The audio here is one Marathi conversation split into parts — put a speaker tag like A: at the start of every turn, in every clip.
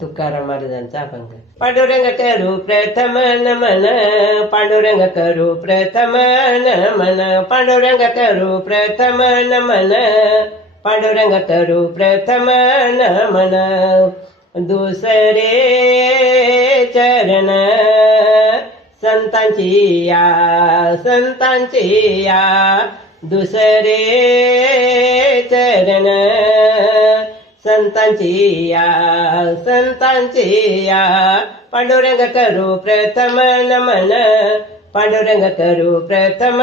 A: तुकाराम महाराजांचा अभंग. पांडुरंग करू प्रथम नमन पांडुरंग करू प्रथम नमन पांडुरंग करू प्रथम नमन पांडुरंग करू प्रथम नमन. दुसरे चरण संतांची या संतांची या. दुसरे चरण संतांची या संतांची या. पांडुरंग करू प्रथम नमन पांडुरंग करू प्रथम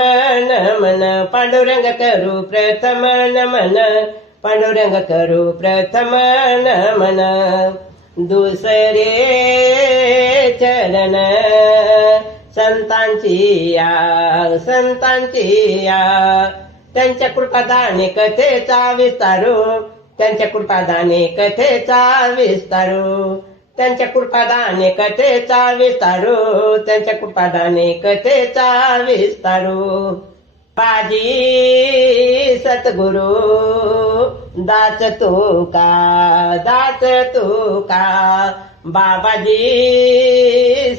A: नमन पांडुरंग करू प्रथम नमन पांडुरंग करू प्रथम नमन. दुसरे चरण संतांची या संतांची या. त्यांच्या कृपादाने कथेचा विस्तारू त्यांच्या कृपादाने कथेचा विस्तारू. त्यांच्या कृपादाने कथेचा विस्तारू. त्यांच्या कृपादाने कथेचा विस्तारू. बाजी सतगुरु दाच तू का? दाच तू का? बाबाजी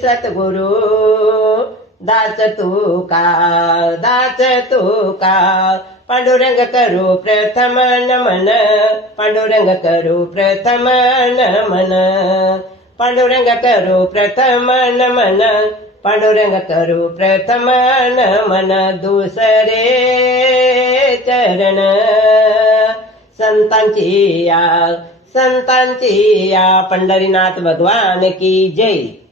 A: सतगुरु दाच तू का? दाच तू का? पांडुरंग करू प्रथम नमन पांडुरंग करू प्रथम नमन. पांडुरंग करू प्रथम नमन पांडुरंग करू प्रथम नमन. दुसरे चरण संतांची या संतांची या. पंढरीनाथ भगवान की जय.